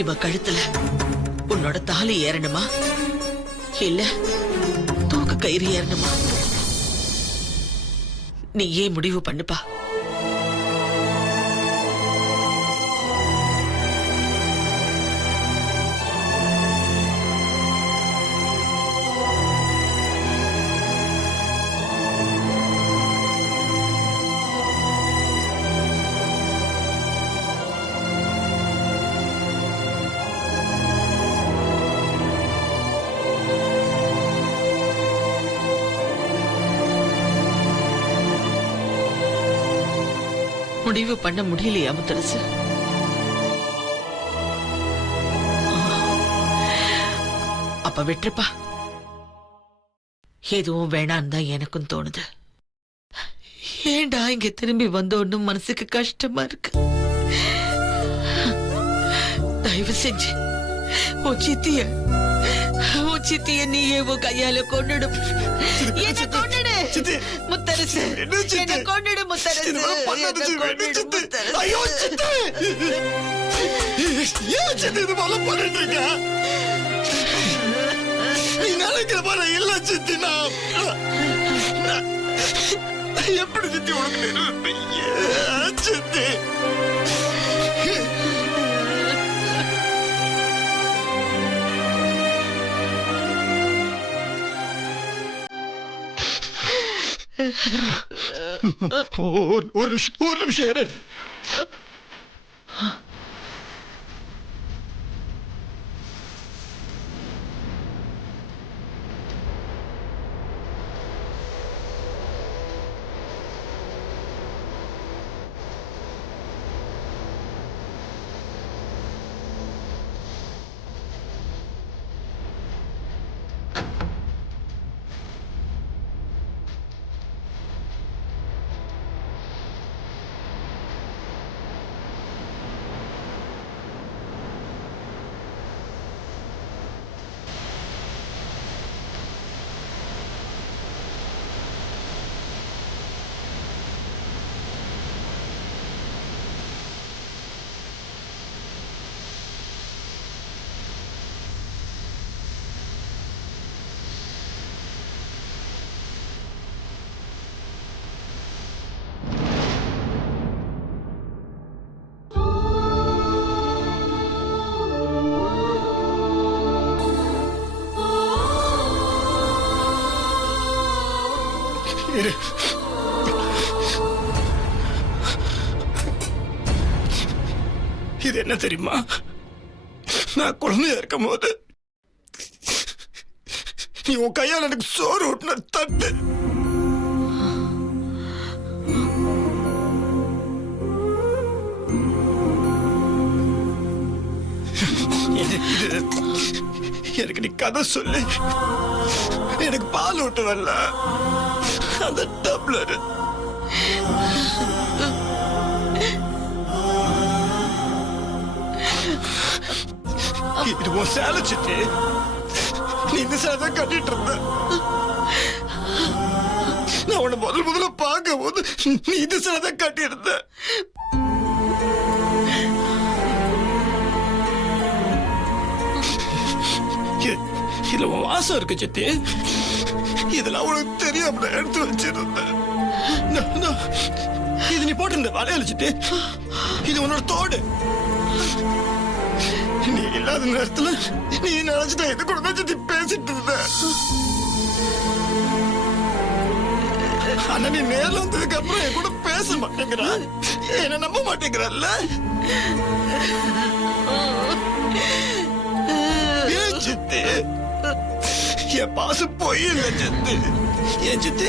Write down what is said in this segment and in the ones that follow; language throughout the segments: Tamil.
இவ கழுத்துல உன்னோட தாலி ஏறணுமா இல்ல தூக்கு கயிறு ஏறணுமா? நீ ஏன் முடிவு பண்ணுப்பா. முடிவு பண்ண முடியலையா முத்தரசு? அப்ப விட்டுப்பா. எதுவும் வேணான்னு தான் எனக்கும் தோணுது. ஏண்டா இங்க திரும்பி வந்தோன்னு மனசுக்கு கஷ்டமா இருக்கு. தயவு செஞ்சு உன் சித்திய நீயே உன் கையால கொண்டுடு. என்ன கொண்டுடு முத்தரசு, என்ன கொண்டுடு முத்தரசு. ஐயோ சித்தி, ஏன் சித்தி இது போல பண்ணிட்டு இருக்க? நீ நினைக்கிற போல இல்ல சித்தி. நான் எப்படி சித்தி உனக்கு நினைப்பேன் சித்தி? ஒரு நிமிஷம். இது என்ன தெரியுமா? நான் குழந்தையா இருக்கும் போது நீ உன் கையால் எனக்கு சோறு ஊட்டின தட்டு. எனக்கு நீ கதை சொல்லு, எனக்கு பால் ஊட்ட வரல அந்த டம்ளர். இது உன் சேலை சித்தி. நீ இந்த சேலை தான் கட்டிட்டு இருந்த. நான் உன்னை முதல்ல பார்க்கும் போது நீ இந்த சேலை தான் கட்டி இருந்த. இதுல உன் வாசம் இருக்கு சித்தி. இதெல்லாம் உனக்கு தெரியாம நான் எடுத்து வச்சிருந்தேன். இது நீ போட்டிருந்த வளையல் சித்தி. இது உன்னோட தோடு. நீ இல்லாத நேரத்துல நீ நினைச்சுட்ட இது கூட தான் சித்தி பேசிட்டு இருந்த. ஆனா நீ நேர்ல வந்ததுக்கு அப்புறம் என் கூட பேச மாட்டேங்கிறா, என்ன நம்ப மாட்டேங்கிறல்ல. ஏன் சித்தி? என் பாசம் பொய் இல்ல சித்தி. ஏன் சித்தி?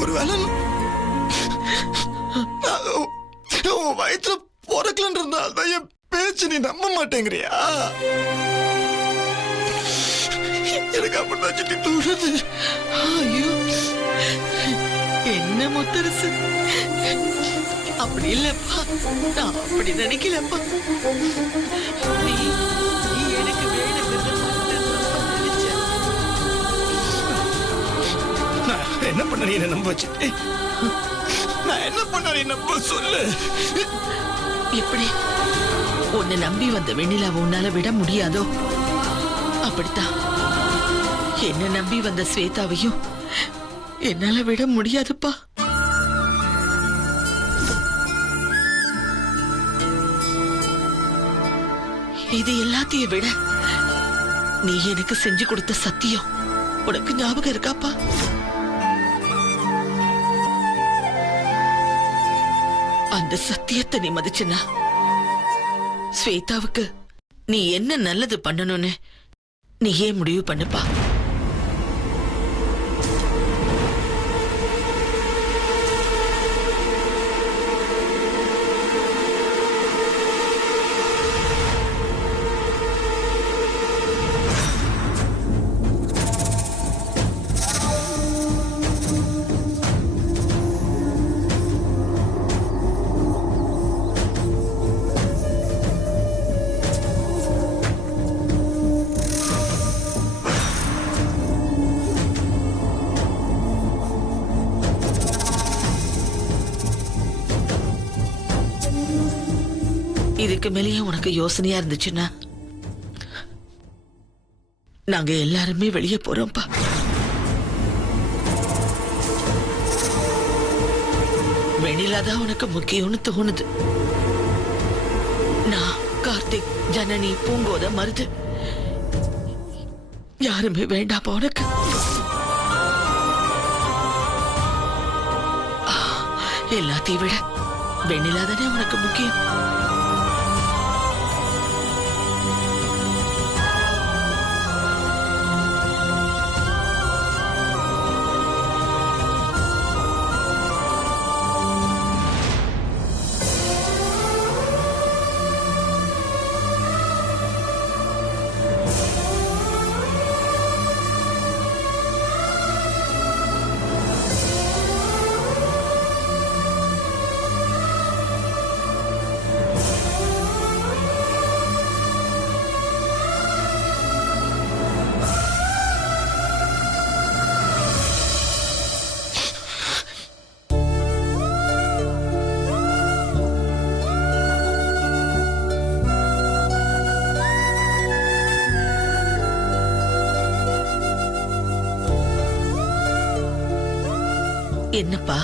ஒருவேளை உன் வயிற்றுல பிறக்கலன்னு இருந்தால்தான் என் பேச்சு நீ நம்ப மாட்டேங்கிறியா? எனக்கு அப்படிதான் சித்தி தூடுது. ஐயோ, என்ன முத்தரசு, அப்படி இல்லப்பா. நான் அப்படி நினைக்கலப்பா. நீ எனக்கு என்ன பண்ண நீ என்ன நம்ப வச்சுட்டு? நான் என்ன பண்ண நீ நம்ப சொல்லு. எப்படி உன்னை நம்பி வந்த வெண்ணிலாவை உன்னால விட முடியாதோ? அப்படித்தான் என்ன நம்பி வந்த ஸ்வேதாவையும் என்னால விட முடியாதுப்பா. இது எல்லாத்தையும் விட நீ எனக்கு செஞ்சு கொடுத்த சத்தியம் உனக்கு ஞாபகம் இருக்காப்பா? அந்த சத்தியத்தை நீ மதிச்சனா ஸ்வேதாவுக்கு நீ என்ன நல்லது பண்ணணும்னு நீயே முடிவு பண்ணுப்பா. இதுக்கு மேலேயே உனக்கு யோசனையா இருந்துச்சுன்னா நாங்க எல்லாருமே வெளியே போறோம்ப்பா. வெண்ணிலாதான் உனக்கு முக்கியம்னு தோணுது. நான், கார்த்திக், ஜனனி, பூங்கோத, மருது யாருமே வேண்டாப்பா உனக்கு. எல்லாத்தையும் விட வெண்ணிலாதானே உனக்கு முக்கியம். என்னப்பா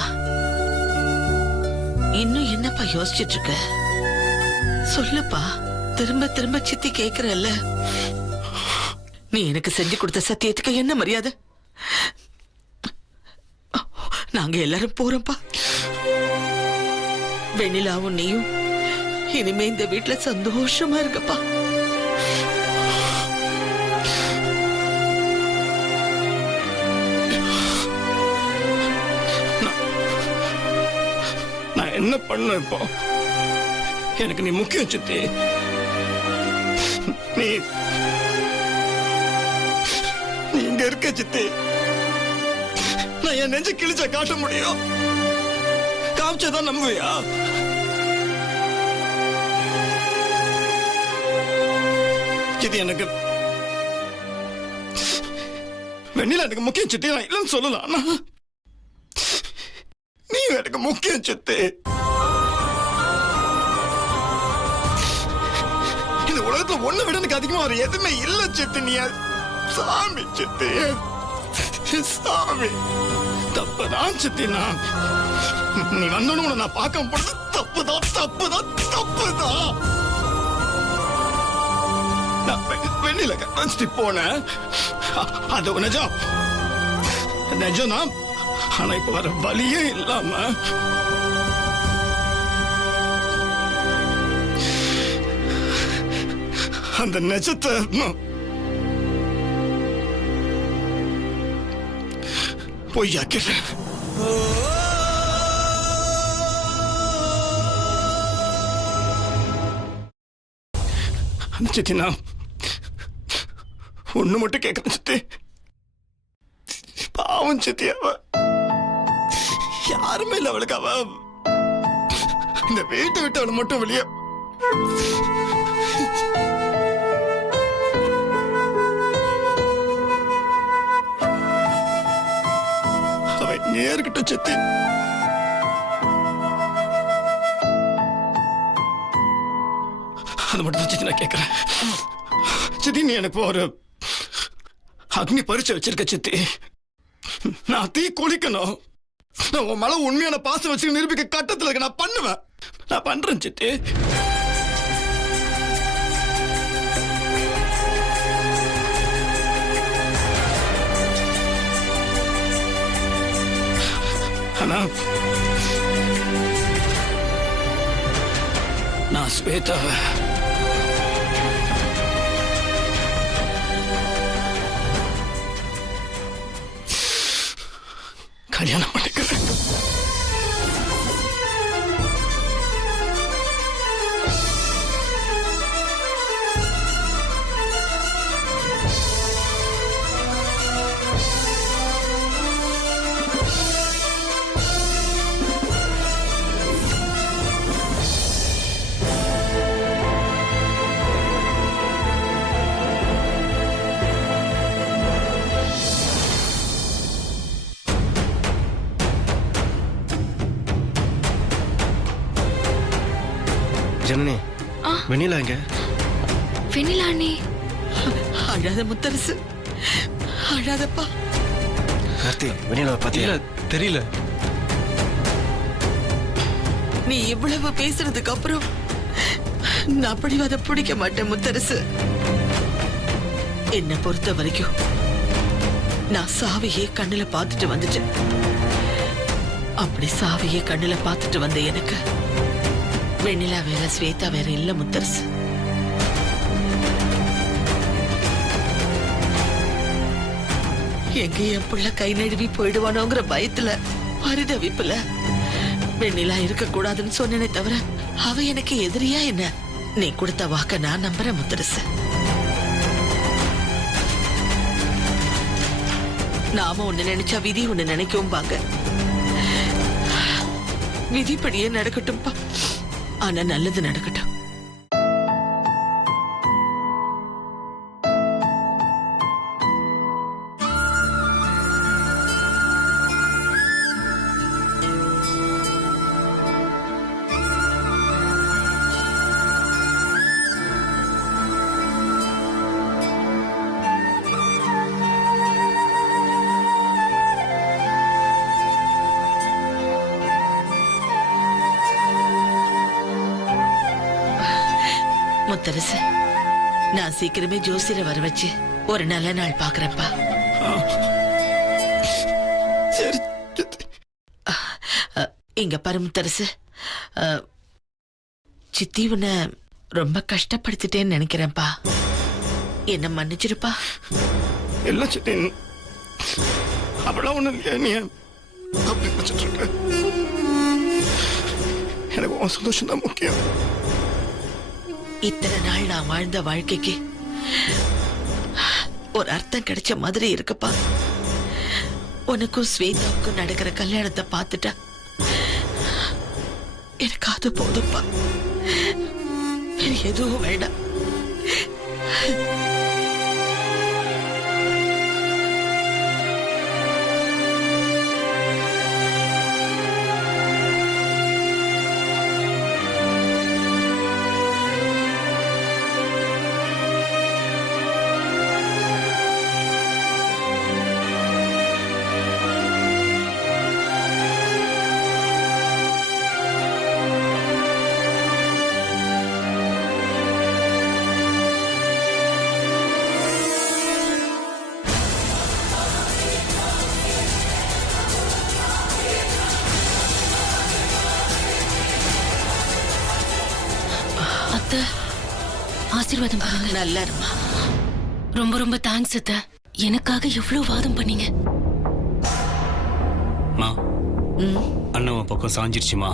இன்னும் என்னப்பா யோசிச்சுட்டு இருக்க? சொல்லுப்பா. திரும்ப திரும்ப சித்தி கேக்குறல்ல. நீ எனக்கு செஞ்சு கொடுத்த சத்தியத்துக்கு என்ன மரியாதை? நாங்க எல்லாரும் போறோம்ப்பா. வெண்ணிலாவும் நீயும் இனிமே இந்த வீட்டுல சந்தோஷமா இருக்கப்பா. என்ன பண்ண இப்போ? எனக்கு நீ முக்கியம் சித்தி. நீ இங்க இருக்க சித்தி. நான் என் நெஞ்சு கிழிச்சா காட்ட முடியும்? காமிச்சதான் நம்புவியா? சித்தி எனக்கு வெண்ணிலா எனக்கு முக்கியம் சித்தி. நான் இல்லைன்னு சொல்லலாம். நீ எனக்கு முக்கியம் சித்தி. இந்த உலகத்துல ஒண்ணு விட எனக்கு அதிகமா ஒரு எதுவுமே இல்ல சித்தி. நீ சாமி சித்தி. சாமி தப்புதான் சித்தி. நீ வந்தோன்னு நான் பார்க்க போறது தப்புதான் தப்புதான் தப்புதான். நான் வெண்ணில கட்டி போனேன். அது நிஜம் நிஜம்தான். ஆனா இப்ப வர வழியே இல்லாம அந்த நெஜத்தை பொய்யாக்கிறேன். சித்தி நான் ஒண்ணு மட்டும் கேட்கிறேன் சித்தி. பாவம் சித்தி. அவ யாருமே இல்ல அவளுக்கு. அவ இந்த வீட்டை விட்டு அவளை மட்டும் வெளியே அவ நேர்கிட்ட சித்தி. அது மட்டும் தான் சித்தி நான் கேட்கிறேன். சித்தி நீ எனக்கு ஒரு அக்னி பரிச்சை வச்சிருக்க சித்தி. நான் தீ குளிக்கணும். நான் உன் மேல உண்மையான பாசம் வச்சு நிரூபிக்க கட்டத்தில் இருக்க. நான் பண்ணுவேன். நான் பண்றேன் சித்தி. ஆனா நான் ஸ்வேதாவை கல்யாணம் பண்ணிக்கிறேன். ஜனனி, வெண்ணிலா எங்க? வெண்ணிலா அண்ணி. அழாத முத்தரசு, அழாதப்பா. கார்த்தி, வெண்ணிலாவை பாத்தியா? தெரியல. நீ இவ்வளவு பேசுறதுக்கு அப்புறம் நான் பிடிவாத பிடிக்க மாட்டேன் முத்தரசு. என்னை பொறுத்த வரைக்கும் நான் சாவியே கண்ணுல பார்த்துட்டு வந்துட்டேன். அப்படி சாவியே கண்ணுல பார்த்துட்டு வந்த எனக்கு வெண்ணிலா வேற ஸ்வேதா வேற இல்ல முத்தரசு. எங்க என் புள்ள கை நழுவி போயிடுவானோங்கிற பயத்துல பரிதவிப்புல வெண்ணிலா இருக்க கூடாதுன்னு சொன்னேனே தவிர அவ எனக்கு எதிரியா என்ன? நீ கொடுத்த வாக்க நான் நம்புறேன் முத்தரசு. நாம ஒண்ணு நினைச்சா விதி ஒண்ணு நினைக்கவும் பாங்க. விதிப்படியே நடக்கட்டும்பா. ஆனா நல்லது நடக்கட்டும். முத்தரசு, நான் சீக்கிரமே ஜோசியரை வர வச்சு ஒரு நல்ல நாள் பாக்குறேன்ப்பா. சரி சித்தி. இங்க பாரு முத்தரசு, சித்தி உன்னை ரொம்ப கஷ்டப்படுத்திட்டேன்னு நினைக்கிறேன்ப்பா. என்ன மன்னிச்சிருப்பா. இல்ல சித்தி, அப்படிலாம் ஒண்ணு இல்லையா? நீ அப்படி நினைச்சிட்டு இருக்க? எனக்கு உன் சந்தோஷம் தான் முக்கியம். இத்தனை நாள் நான் வாழ்ந்த வாழ்க்கைக்கு ஒரு அர்த்தம் கிடைச்ச மாதிரி இருக்குப்பா. உனக்கும் ஸ்வேதாவுக்கும் நடக்கிற கல்யாணத்தை பார்த்துட்டா எனக்கு அது போதும்பா. வேற எதுவும் வேண்டாம். அத்தை, ஆசீர்வாதம் பண்ணுங்க. நல்லா இருமா. ரொம்ப ரொம்ப தேங்க்ஸ் அத்தை. எனக்காக எவ்வளவு வாதம் பண்ணீங்க. மா, அண்ணன் உன் பக்கம் சாஞ்சிருச்சுமா.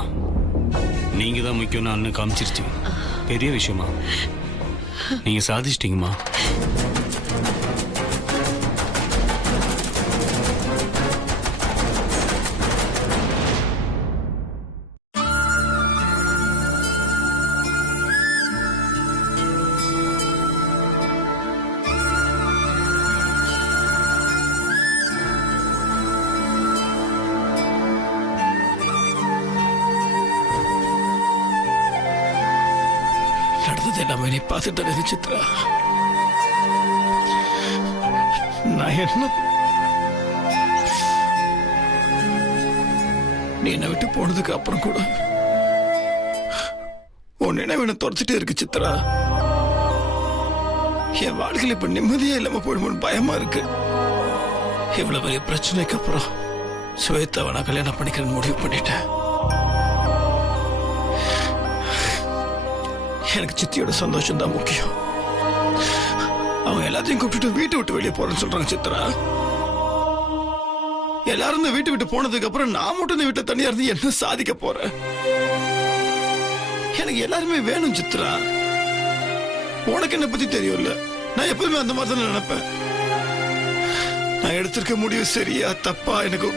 நீங்க தான் முக்கியம்னு அண்ணன் காமிச்சிருச்சு. பெரிய விஷயமா, நீங்க சாதிச்சிட்டீங்கம்மா. நடந்தது எல்லாமே நீ பார்த்துட்டு தானே சித்ரா. நான் என்ன நீ என்னை விட்டு போனதுக்கு அப்புறம் கூட உன் நினைவு என்ன துரத்துட்டே இருக்கு சித்ரா. என் வாழ்க்கையில் இப்ப நிம்மதியே இல்லாம போயிடுமோன்னு பயமா இருக்கு. இவ்வளவு பெரிய பிரச்சனைக்கு அப்புறம் ஸ்வேதாவை நான் கல்யாணம் பண்ணிக்கிறேன்னு முடிவு பண்ணிட்டேன். எனக்கு சித்தியோட சந்தோஷம் தான் முக்கியம். அவங்க எல்லாத்தையும் கூப்பிட்டு வீட்டை விட்டு வெளியே போறேன்னு சொல்றாங்க சித்ரா. எல்லாரும் இந்த வீட்டை விட்டு போனதுக்கு அப்புறம் நான் மட்டும் இந்த வீட்டை தனியா இருந்து என்ன சாதிக்க போறேன்? எனக்கு எல்லாருமே வேணும் சித்ரா. உனக்கு என்ன பத்தி தெரியும்ல, நான் எப்பவுமே அந்த மாதிரி தான் நினைப்பேன். நான் எடுத்திருக்க முடிவு சரியா தப்பா எனக்கு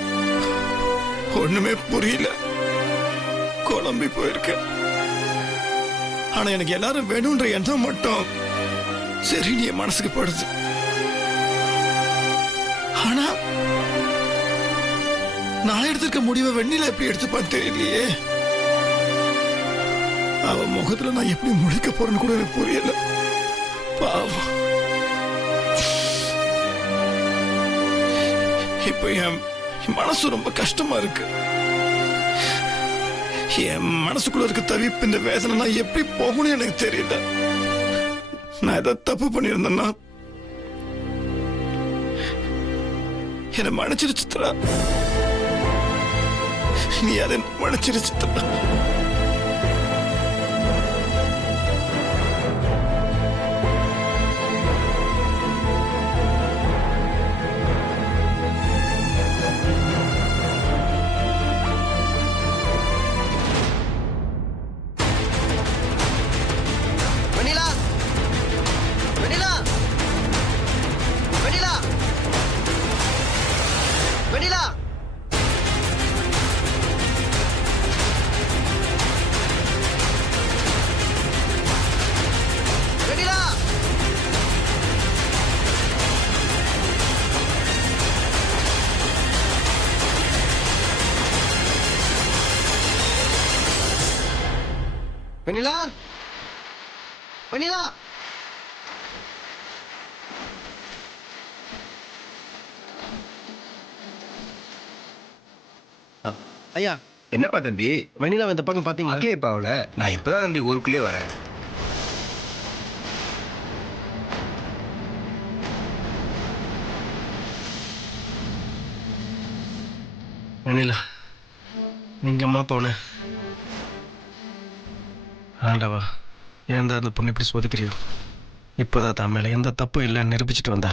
ஒண்ணுமே புரியல, குழம்பி போயிருக்கேன். ஆனா எனக்கு எல்லாரும் வேணும்ன்ற எண்ணம் மட்டும் சரி நீ என் மனசுக்கு படுது. ஆனா நான் எடுத்திருக்க முடிவை வெண்ணில எப்படி எடுத்துப்பான்னு தெரியலையே. அவ முகத்துல நான் எப்படி முடிக்க போறேன்னு கூட எனக்கு புரியல. பாவம். இப்ப என் மனசு ரொம்ப கஷ்டமா இருக்கு. என் மனசுக்குள்ள இருக்க தவிப்பு, இந்த வேதனை நான் எப்படி போகணும்னு எனக்கு தெரியல. நான் ஏதாவது தப்பு பண்ணியிருந்தேன்னா என்னை மன்னிச்சிரு சித்ரா. நீ அதை மன்னிச்சிரு சித்ரா. வெண்ணிலா, வெண்ணிலா, வெண்ணிலா, வெண்ணிலா. வெண்ணிலா. வெண்ணிலா, வெண்ணிலா. ஐயா, என்னப்பா தம்பி, வெண்ணிலா இந்த பக்கம் பாத்தீங்களா? அங்கே பாவல. நான் இப்பதான் தம்பி ஊருக்குள்ளே வரேன். வெண்ணிலா நீங்கம்மா போன ஆண்டவா, ஏன் அந்த பொண்ணு இப்படி சொதுக்கிறியோ? இப்போதான் தான் மேல எந்த தப்பும் இல்லைன்னு நிரூபிச்சுட்டு வந்தா.